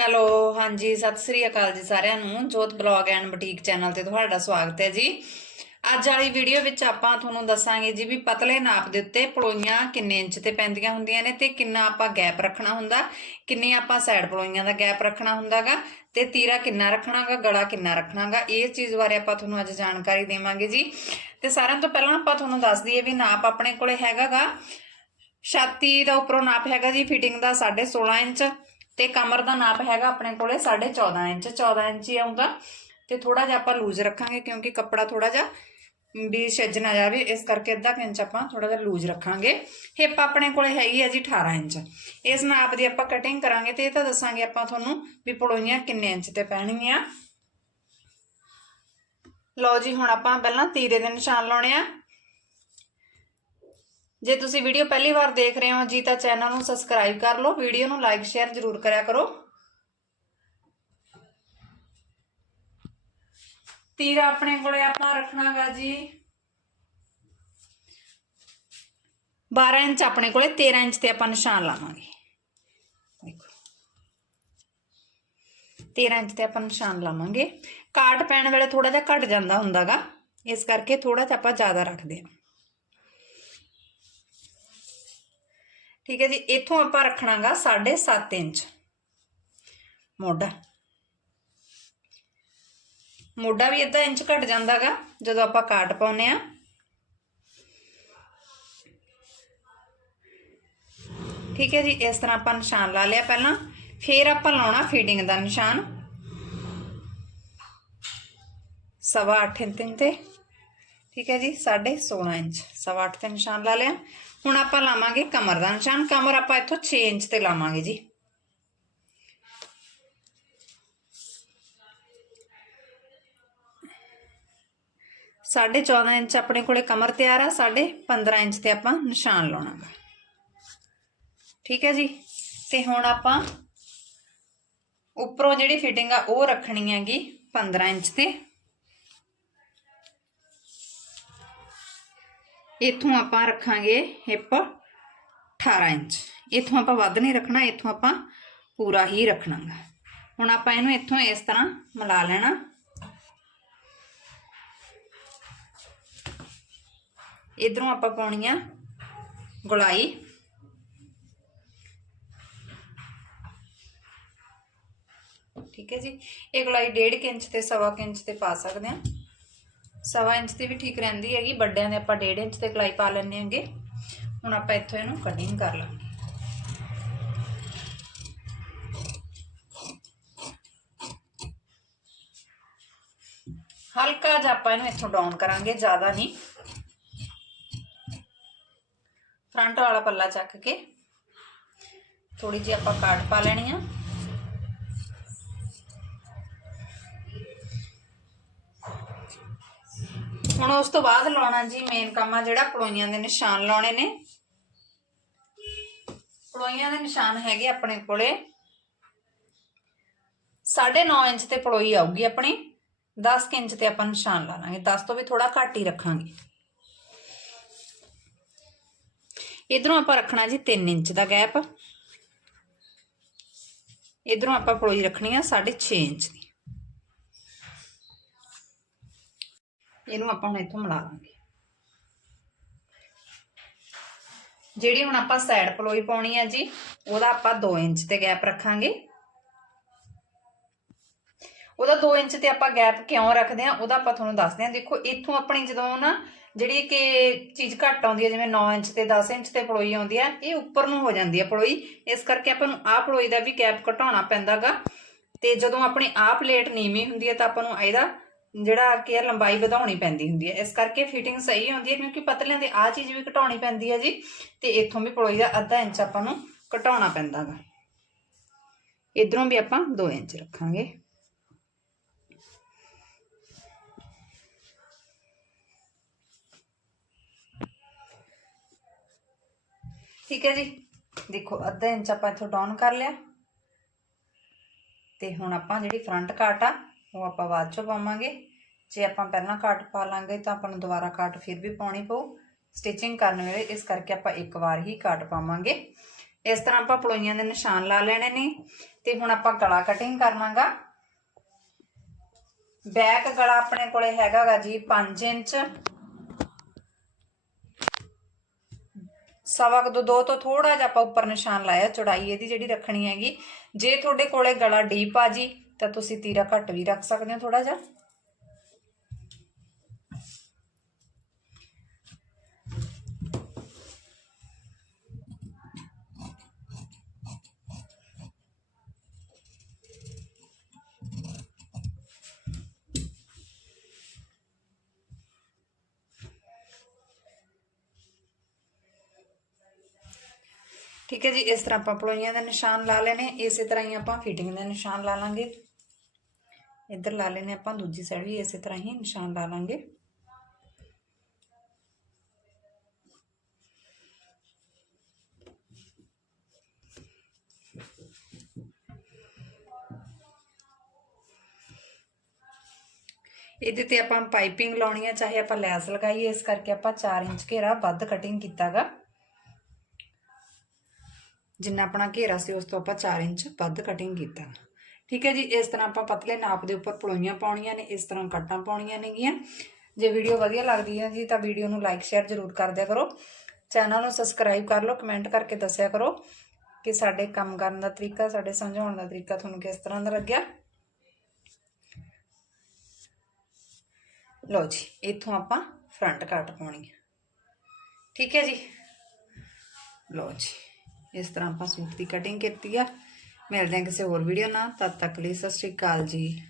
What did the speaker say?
Hello, ਹਾਂਜੀ, ਸਤਿ ਸ੍ਰੀ ਅਕਾਲ ਜੀ ਸਾਰਿਆਂ ਨੂੰ। ਜੋਤ ਬਲੌਗ ਐਂਡ ਬੁਟੀਕ ਚੈਨਲ ਤੇ ਤੁਹਾਡਾ ਸਵਾਗਤ ਹੈ ਜੀ। ਅੱਜ ਵਾਲੀ ਵੀਡੀਓ ਵਿੱਚ ਆਪਾਂ ਤੁਹਾਨੂੰ ਦੱਸਾਂਗੇ ਜੀ ਵੀ ਪਤਲੇ ਨਾਪ ਦੇ ਉੱਤੇ ਪਲੋਈਆਂ ਕਿੰਨੇ ਇੰਚ ਤੇ ਪੈਂਦੀਆਂ ਹੁੰਦੀਆਂ ਨੇ ਤੇ ਕਿੰਨਾ ਆਪਾਂ ਗੈਪ ਰੱਖਣਾ ਹੁੰਦਾ, ਕਿੰਨੇ ਆਪਾਂ ਸਾਈਡ ਪਲੋਈਆਂ ਦਾ ਗੈਪ ਰੱਖਣਾ ਹੁੰਦਾਗਾ ਤੇ ਤੀਰਾ ਕਿੰਨਾ ਰੱਖਣਾਗਾ, ਗਲਾ ਕਿੰਨਾ ਰੱਖਣਾਗਾ, ਇਹ ਚੀਜ਼ ਬਾਰੇ ਆਪਾਂ ਤੁਹਾਨੂੰ ਅੱਜ ਜਾਣਕਾਰੀ ਦੇਵਾਂਗੇ ਜੀ। ਤੇ ਸਾਰਿਆਂ ਤੋਂ ਪਹਿਲਾਂ ਆਪਾਂ ਤੁਹਾਨੂੰ ਦੱਸ ਦਈਏ ਵੀ ਨਾਪ ਆਪਣੇ ਕੋਲੇ ਹੈਗਾਗਾ। ਛਾਤੀ ਦਾ ਉੱਪਰੋਂ ਨਾਪ ਹੈਗਾ ਜੀ ਫਿਟਿੰਗ ਦਾ 16.5 ਇੰਚ। ਤੇ ਕਮਰ ਦਾ ਨਾਪ ਹੈਗਾ ਆਪਣੇ ਕੋਲੇ 14.5 ਇੰਚ 14 ਇੰਚ ਹੀ ਆਉਂਦਾ ਤੇ ਥੋੜਾ ਜਿਹਾ ਆਪਾਂ ਲੂਜ਼ ਰੱਖਾਂਗੇ ਕਿਉਂਕਿ ਕੱਪੜਾ ਥੋੜਾ ਜਿਹਾ ਵੀ ਛੱਜ ਨਾ ਜਾਵੇ, ਇਸ ਕਰਕੇ ਅੱਧਾ ਕੁ ਇੰਚ ਆਪਾਂ ਥੋੜਾ ਜਿਹਾ ਲੂਜ਼ ਰੱਖਾਂਗੇ। ਹਿੱਪ ਆਪਣੇ ਕੋਲੇ ਹੈਗੀ ਹੈ ਜੀ 18 ਇੰਚ। ਇਸ ਨਾਪ ਦੀ ਆਪਾਂ ਕਟਿੰਗ ਕਰਾਂਗੇ ਤੇ ਇਹ ਤਾਂ ਦੱਸਾਂਗੇ ਆਪਾਂ ਤੁਹਾਨੂੰ ਵੀ ਪੜੋਈਆਂ ਕਿੰਨੇ ਇੰਚ ਤੇ ਪੈਣਗੀਆਂ। ਲਓ ਜੀ, ਹੁਣ ਆਪਾਂ ਪਹਿਲਾਂ ਤੀਰੇ ਦੇ ਨਿਸ਼ਾਨ ਲਾਉਣੇ ਆ। ਜੇ ਤੁਸੀਂ ਵੀਡੀਓ ਪਹਿਲੀ ਵਾਰ ਦੇਖ ਰਹੇ ਹੋ ਜੀ, ਤਾਂ ਚੈਨਲ ਨੂੰ ਸਬਸਕ੍ਰਾਈਬ ਕਰ ਲਓ, ਵੀਡੀਓ ਨੂੰ ਲਾਈਕ ਸ਼ੇਅਰ ਜ਼ਰੂਰ ਕਰਿਆ ਕਰੋ। ਤੀਰ ਆਪਣੇ ਕੋਲੇ ਆਪਾਂ ਰੱਖਣਾਗਾ ਜੀ। 12 ਇੰਚ ਆਪਣੇ ਕੋਲੇ 13 ਇੰਚ ਤੇ ਆਪਾਂ ਨਿਸ਼ਾਨ ਲਾਵਾਂਗੇ। ਦੇਖੋ। 13 ਇੰਚ ਤੇ ਆਪਾਂ ਨਿਸ਼ਾਨ ਲਾਵਾਂਗੇ। ਕਾਟ ਪੈਣ ਵੇਲੇ ਥੋੜਾ ਜਿਹਾ ਘਟ ਜਾਂਦਾ ਹੁੰਦਾਗਾ, ਇਸ ਕਰਕੇ ਥੋੜਾ ਜਿਹਾ ਆਪਾਂ ਜ਼ਿਆਦਾ ਰੱਖਦੇ ਹਾਂ। ਠੀਕ ਹੈ ਜੀ, ਇੱਥੋਂ ਆਪਾਂ ਰੱਖਣਾਗਾ 7.5 ਇੰਚ। ਮੋਢਾ। ਮੋਢਾ ਵੀ ਅੱਧਾ ਇੰਚ ਘਟ ਜਾਂਦਾਗਾ, ਜਦੋਂ ਆਪਾਂ ਕਾਟ ਪਾਉਨੇ ਆ ਠੀਕ ਹੈ ਜੀ, ਇਸ ਤਰ੍ਹਾਂ ਆਪਾਂ ਨਿਸ਼ਾਨ ਲਾ ਲਿਆ ਪਹਿਲਾਂ, ਫਿਰ ਆਪਾਂ ਲਾਉਣਾ ਫੀਡਿੰਗ ਦਾ ਨਿਸ਼ਾਨ। ਸਵਾ 8 ਇੰਚ ਤੇ। ਠੀਕ ਹੈ ਜੀ 16.5 ਇੰਚ। ਸਵਾ 8 ਤੇ ਨਿਸ਼ਾਨ ਲਾ ਲਿਆ। ਹੁਣ ਆਪਾਂ ਲਾਵਾਂਗੇ ਕਮਰ ਦਾ ਨਿਸ਼ਾਨ। ਕਮਰ ਆਪਾਂ ਇੱਥੋਂ 6 ਇੰਚ ਤੇ ਲਾਵਾਂਗੇ ਜੀ। ਸਾਢੇ 14 ਇੰਚ ਆਪਣੇ ਕੋਲੇ ਕਮਰ ਤਿਆਰ ਆ, ਸਾਢੇ 15 ਇੰਚ ਤੇ ਆਪਾਂ ਨਿਸ਼ਾਨ ਲਾਉਣਾ ਗਾ ਠੀਕ ਹੈ ਜੀ? ਤੇ ਹੁਣ ਆਪਾਂ ਉੱਪਰੋਂ ਜਿਹੜੀ ਫਿਟਿੰਗ ਆ ਉਹ ਰੱਖਣੀ ਹੈਗੀ 15 ਇੰਚ ਤੇ। ਇੱਥੋਂ ਆਪਾਂ ਰੱਖਾਂਗੇ ਹਿੱਪ 18 ਇੰਚ। ਇੱਥੋਂ ਆਪਾਂ ਵੱਧ ਨਹੀਂ ਰੱਖਣਾ, ਇੱਥੋਂ ਆਪਾਂ ਪੂਰਾ ਹੀ ਰੱਖਣਾ ਗਾ ਹੁਣ ਆਪਾਂ ਇਹਨੂੰ ਇੱਥੋਂ ਇਸ ਤਰ੍ਹਾਂ ਮਿਲਾ ਲੈਣਾ। ਇਧਰੋਂ ਆਪਾਂ ਪਾਉਣੀ ਆ ਗੁਲਾਈ। ਠੀਕ ਹੈ ਜੀ? ਇਹ ਗੁਲਾਈ 1.5 ਇੰਚ ਤੇ 1.5 ਇੰਚ ਤੇ ਪਾ ਸਕਦੇ ਆ ਸਵਾ ਇੰਚ ਤੇ ਵੀ ਠੀਕ ਰਹਿੰਦੀ ਹੈਗੀ, ਵੱਡਿਆਂ ਦੇ ਆਪਾਂ 1.5 ਇੰਚ ਤੇ ਕਲਾਈ ਪਾ ਲੈਣੇ ਹਾਂਗੇ। ਹੁਣ ਆਪਾਂ ਇੱਥੋਂ ਇਹਨੂੰ ਕਟਿੰਗ ਕਰ ਲਾਂਗੇ। ਹਲਕਾ ਜਿਹਾ ਆਪਾਂ ਇਹਨੂੰ ਇੱਥੋਂ ਡਾਊਨ ਕਰਾਂਗੇ, ਜ਼ਿਆਦਾ ਨਹੀਂ। ਫਰੰਟ ਵਾਲਾ ਪੱਲਾ ਚੱਕ ਕੇ ਥੋੜੀ ਜਿਹੀ ਆਪਾਂ ਕਾਟ ਪਾ ਲੈਣੀ ਆ। ਹੁਣ ਉਸ ਤੋਂ ਬਾਅਦ ਲਾਉਣਾ ਜੀ ਮੇਨ ਕੰਮ ਆ ਜਿਹੜਾ ਪਲੋਈਆਂ ਦੇ ਨਿਸ਼ਾਨ ਲਾਉਣੇ ਨੇ। ਪਲੋਈਆਂ ਦੇ ਨਿਸ਼ਾਨ ਹੈਗੇ ਆਪਣੇ ਕੋਲੇ। 9.5 ਇੰਚ ਤੇ ਪਲੋਈ ਆਊਗੀ ਆਪਣੀ। 10 ਇੰਚ ਤੇ ਆਪਾਂ ਨਿਸ਼ਾਨ ਲਾ ਲਾਂਗੇ। 10 ਤੋਂ ਵੀ ਥੋੜਾ ਘੱਟ ਹੀ ਰੱਖਾਂਗੇ। ਇਧਰੋਂ ਆਪਾਂ ਰੱਖਣਾ ਜੀ 3 ਇੰਚ ਦਾ ਗੈਪ। ਇਧਰੋਂ ਆਪਾਂ ਪਲੋਈ ਰੱਖਣੀ ਆ 6.5 ਇੰਚ ਦੀ। ਇਹਨੂੰ ਆਪਾਂ ਹੁਣ ਇੱਥੋਂ ਮਿਲਾ ਲਾਂਗੇ। ਜਿਹੜੀ ਹੁਣ ਆਪਾਂ ਸਾਈਡ ਪਲੋਈ ਪਾਉਣੀ ਹੈ ਜੀ, ਉਹਦਾ ਆਪਾਂ 2 ਇੰਚ ਤੇ ਗੈਪ ਰੱਖਾਂਗੇ। ਉਹਦਾ 2 ਇੰਚ ਤੇ ਆਪਾਂ ਗੈਪ ਕਿਉਂ ਰੱਖਦੇ ਆ, ਉਹਦਾ ਆਪਾਂ ਤੁਹਾਨੂੰ ਦੱਸਦੇ ਆ। ਦੇਖੋ, ਇੱਥੋਂ ਆਪਣੀ ਜਦੋਂ ਨਾ ਜਿਹੜੀ ਕਿ ਚੀਜ਼ ਘੱਟ ਆਉਂਦੀ ਹੈ ਜਿਵੇਂ 9 ਇੰਚ ਤੇ 10 ਇੰਚ ਤੇ ਪਲੋਈ ਆਉਂਦੀ ਹੈ ਇਹ ਉੱਪਰ ਨੂੰ ਹੋ ਜਾਂਦੀ ਹੈ ਪਲੋਈ। ਇਸ ਕਰਕੇ ਆਪਾਂ ਨੂੰ ਆਹ ਪਲੋਈ ਦਾ ਵੀ ਗੈਪ ਘਟਾਉਣਾ ਪੈਂਦਾਗਾ। ਤੇ ਜਦੋਂ ਆਪਣੀ ਆਹ ਪਲੇਟ ਨੀਵੀਂ ਹੁੰਦੀ ਹੈ ਤਾਂ ਆਪਾਂ ਨੂੰ ਇਹਦਾ ਜਿਹੜਾ ਕਿ ਆ ਲੰਬਾਈ ਵਧਾਉਣੀ ਪੈਂਦੀ ਹੁੰਦੀ ਹੈ। ਇਸ ਕਰਕੇ ਫਿਟਿੰਗ ਸਹੀ ਹੁੰਦੀ ਹੈ ਕਿਉਂਕਿ ਪਤਲਿਆਂ ਦੇ ਆ ਚੀਜ਼ ਵੀ ਘਟਾਉਣੀ ਪੈਂਦੀ ਹੈ ਜੀ। ਤੇ ਇੱਥੋਂ ਵੀ ਪਲੋਈ ਦਾ ਅੱਧਾ ਇੰਚ ਆਪਾਂ ਨੂੰ ਘਟਾਉਣਾ ਪੈਂਦਾ ਪੈਂਦਾਗਾ। ਇਧਰੋਂ ਵੀ ਆਪਾਂ 2 ਇੰਚ ਰੱਖਾਂਗੇ। ਠੀਕ ਹੈ ਜੀ। ਦੇਖੋ, ਅੱਧਾ ਇੰਚ ਆਪਾਂ ਇੱਥੋਂ ਡਾਊਨ ਕਰ ਲਿਆ। ਤੇ ਹੁਣ ਆਪਾਂ ਜਿਹੜੀ ਫਰੰਟ ਕਾਟ ਆ ਉਹ ਆਪਾਂ ਬਾਅਦ ਚੋਂ ਪਾਵਾਂਗੇ। ਜੇ ਆਪਾਂ ਪਹਿਲਾਂ ਕਾਟ ਪਾ ਲਾਂਗੇ ਤਾਂ ਆਪਾਂ ਨੂੰ ਦੁਬਾਰਾ ਕੱਟ ਫਿਰ ਵੀ ਪਾਉਣੀ ਪਊ। ਸਟਿਚਿੰਗ ਕਰਨ ਵੇਲੇ ਇਸ ਕਰਕੇ ਆਪਾਂ ਇੱਕ ਵਾਰ ਹੀ ਕਾਟ ਪਾਵਾਂਗੇ। ਇਸ ਤਰ੍ਹਾਂ ਆਪਾਂ ਪਲੋਈਆਂ ਦੇ ਨਿਸ਼ਾਨ ਲਾ ਲੈਣੇ ਨੇ ਤੇ ਹੁਣ ਆਪਾਂ ਗਲਾ ਕਟਿੰਗ ਕਰ ਲਾਂਗਾ ਬੈਕ ਗਲਾ ਆਪਣੇ ਕੋਲੇ ਹੈਗਾਗਾ ਜੀ 5 ਇੰਚ। ਸਵਾ ਕੁ ਦੋ ਤੋਂ ਥੋੜਾ ਜਿਹਾ ਆਪਾਂ ਉੱਪਰ ਨਿਸ਼ਾਨ ਲਾਇਆ, ਚੌੜਾਈ ਇਹਦੀ ਜਿਹੜੀ ਰੱਖਣੀ ਹੈਗੀ। ਜੇ ਤੁਹਾਡੇ ਕੋਲੇ ਗਲਾ ਡੀਪ ਆ ਜੀ ਤਾਂ ਤੁਸੀਂ ਤੀਰਾ ਘੱਟ ਵੀ ਰੱਖ ਸਕਦੇ ਹੋ ਥੋੜਾ ਜਿਹਾ। ਠੀਕ ਹੈ ਜੀ, ਇਸ ਤਰ੍ਹਾਂ ਆਪਾਂ ਪਲੋਈਆਂ ਦਾ ਨਿਸ਼ਾਨ ਲਾ ਲੈਣੇ, ਇਸੇ ਤਰ੍ਹਾਂ ਹੀ ਆਪਾਂ ਫਿਟਿੰਗ ਦੇ ਨਿਸ਼ਾਨ ਲਾ ਲਾਂਗੇ। ਇੱਧਰ ਲਾ ਲੈਣੇ ਆਪਾਂ ਦੂਜੀ ਸਾਈਡ ਵੀ ਇਸੇ ਤਰ੍ਹਾਂ ਹੀ ਨਿਸ਼ਾਨ ਲਾ ਲਾਂਗੇ ਇਹਦੇ ਤੇ ਆਪਾਂ ਪਾਈਪਿੰਗ ਲਾਉਣੀ ਹੈ ਚਾਹੇ ਆਪਾਂ ਲੈਸ ਲਗਾਈਏ ਇਸ ਕਰਕੇ ਆਪਾਂ 4 ਇੰਚ ਘੇਰਾ ਵੱਧ ਕਟਿੰਗ ਕੀਤਾਗਾ ਜਿੰਨਾ ਆਪਣਾ ਘੇਰਾ ਸੀ ਉਸ ਤੋਂ ਆਪਾਂ 4 ਇੰਚ ਵੱਧ ਕਟਿੰਗ ਕੀਤਾ ਠੀਕ ਹੈ ਜੀ, ਇਸ ਤਰ੍ਹਾਂ ਆਪਾਂ ਪਤਲੇ ਨਾਪ ਦੇ ਉੱਪਰ ਪਲੋਈਆਂ ਪਾਉਣੀਆਂ ਨੇ, ਇਸ ਤਰ੍ਹਾਂ ਕੱਟਾਂ ਪਾਉਣੀਆਂ ਨੇਗੀਆਂ। ਜੇ ਵੀਡੀਓ ਵਧੀਆ ਲੱਗਦੀ ਹੈ ਜੀ ਤਾਂ ਵੀਡੀਓ ਨੂੰ ਲਾਈਕ ਸ਼ੇਅਰ ਜ਼ਰੂਰ ਕਰ ਦਿਆ ਕਰੋ। ਚੈਨਲ ਨੂੰ ਸਬਸਕ੍ਰਾਈਬ ਕਰ ਲਓ ਕਮੈਂਟ ਕਰਕੇ ਦੱਸਿਆ ਕਰੋ ਕਿ ਸਾਡੇ ਕੰਮ ਕਰਨ ਦਾ ਤਰੀਕਾ, ਸਾਡੇ ਸਮਝਾਉਣ ਦਾ ਤਰੀਕਾ ਤੁਹਾਨੂੰ ਕਿਸ ਤਰ੍ਹਾਂ ਦਾ ਲੱਗਿਆ। ਲਓ ਜੀ, ਇੱਥੋਂ ਆਪਾਂ ਫਰੰਟ ਕੱਟ ਪਾਉਣੀ ਹੈ। ਠੀਕ ਹੈ ਜੀ? ਲਓ ਜੀ, ਇਸ ਤਰ੍ਹਾਂ ਆਪਾਂ ਸੂਟ ਦੀ ਕਟਿੰਗ ਕੀਤੀ ਆ। ਮਿਲਦੇ ਹਾਂ ਕਿਸੇ ਹੋਰ ਵੀਡੀਓ ਨਾਲ। ਤਦ ਤੱਕ ਲਈ ਸਤਿ ਸ਼੍ਰੀ ਅਕਾਲ ਜੀ।